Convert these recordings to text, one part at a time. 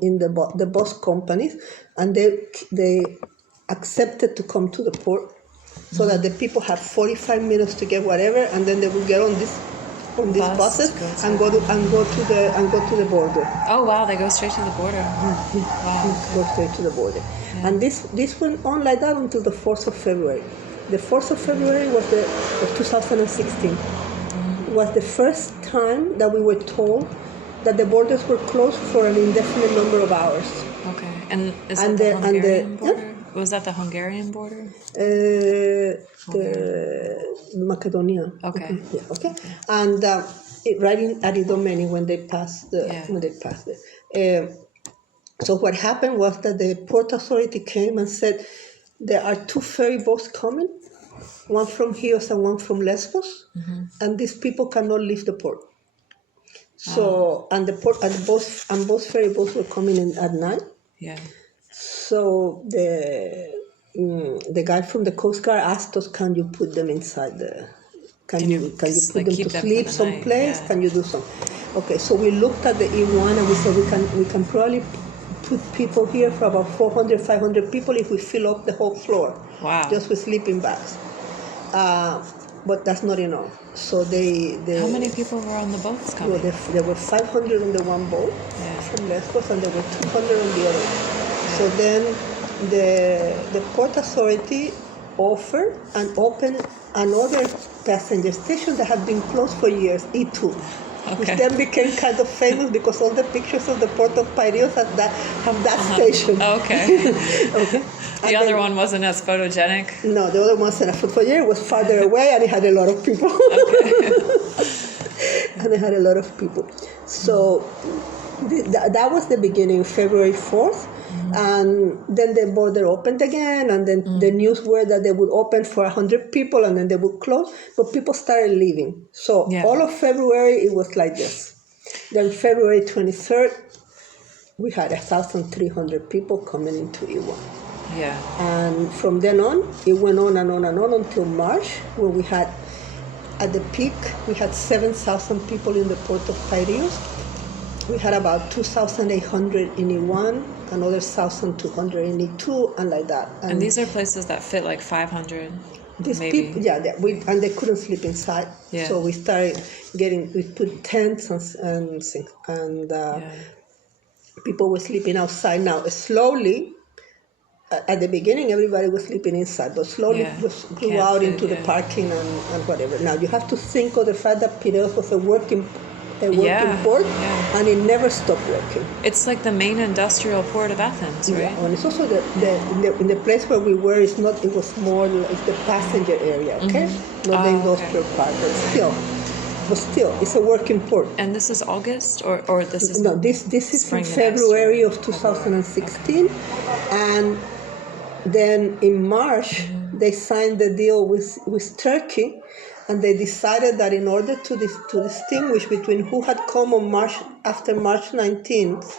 in the bus companies, and they accepted to come to the port, so that the people had 45 minutes to get whatever, and then they would get on these buses and go to the border. Oh wow, they go straight to the border. Wow. Go straight to the border. Yeah. And this went on like that until the 4th of February. The 4th of February was of 2016. Was the first time that we were told that the borders were closed for an indefinite number of hours. Okay. And is that the Hungarian border? Was that the Hungarian border? The Macedonia. Okay. Yeah, okay. And right at Idomeni when they passed so what happened was that the port authority came and said there are 2 ferry boats coming, one from Chios and one from Lesbos, and these people cannot leave the port. So and both ferry boats were coming in at night. Yeah. So the guy from the Coast Guard asked us, "Can you put them inside Can you put them to sleep someplace? Yeah. Can you do something?" Okay, so we looked at the E1 and we said we can probably put people here for about 400, 500 people if we fill up the whole floor. Wow. Just with sleeping bags. But that's not enough. So they How many people were on the boats coming? Well, there were 500 on the one boat from Lesbos, and there were 200 on the other. So then the port authority offered and opened another passenger station that had been closed for years, E2. Okay. Which then became kind of famous because all the pictures of the port of Piraeus have that station. Okay. Okay. The other one wasn't as photogenic? No, the other one wasn't as photogenic. It was farther away, and it had a lot of people. Okay. And it had a lot of people. So that was the beginning, February 4th. And then the border opened again, and then the news were that they would open for 100 people, and then they would close. But people started leaving. So all of February, it was like this. Then February 23rd, we had 1,300 people coming into E1. Yeah. And from then on, it went on and on and on until March, where we had, at the peak, we had 7,000 people in the port of Piraeus. We had about 2,800 in E1, another 1,200 in E2, and like that. And these are places that fit like 500, these maybe? People, and they couldn't sleep inside. Yeah. So we put tents and people were sleeping outside. Now, slowly, at the beginning, everybody was sleeping inside, but slowly just grew out into the parking and whatever. Now, you have to think of the fact that Piraeus was a working port, and it never stopped working. It's like the main industrial port of Athens, right? Yeah, and it's also in the place where we were. It's the passenger area, okay, not the industrial part, but still, it's a working port. And this is August, or this is this is in February of 2016, and then in March they signed the deal with Turkey. And they decided that in order to distinguish between who had come on after March 19th,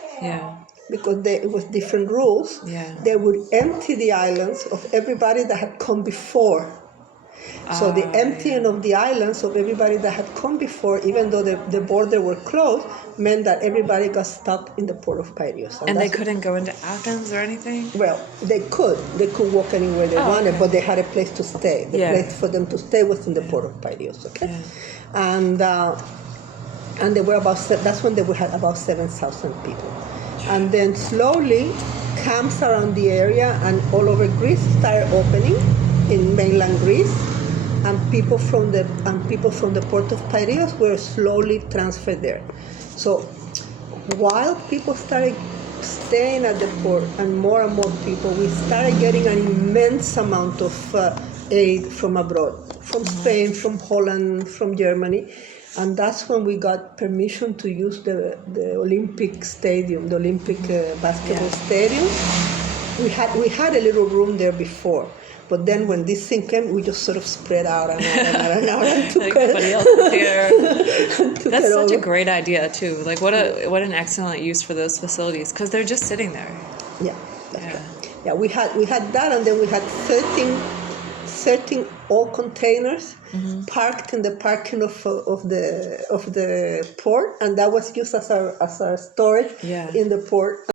because it was different rules, they would empty the islands of everybody that had come before. So the emptying of the islands of everybody that had come before, even though the border were closed, meant that everybody got stuck in the port of Piraeus. And they couldn't go into Athens or anything? Well, they could walk anywhere they wanted, but they had a place to stay. The place for them to stay was in the port of Piraeus, okay? Yeah. And they were that's when they had about 7,000 people. And then slowly, camps around the area and all over Greece started opening in mainland Greece. And people from the port of Piraeus were slowly transferred there. So while people started staying at the port and more people, we started getting an immense amount of aid from abroad, from Spain, from Holland, from Germany. And that's when we got permission to use the Olympic stadium, the Olympic basketball stadium. We had a little room there before. But then when this thing came, we just sort of spread out and took everybody else is here. That's such a great idea too. Like what an excellent use for those facilities, because they're just sitting there. Yeah, that's right. Yeah, we had that, and then we had 13 old containers parked in the parking of the port, and that was used as our storage in the port.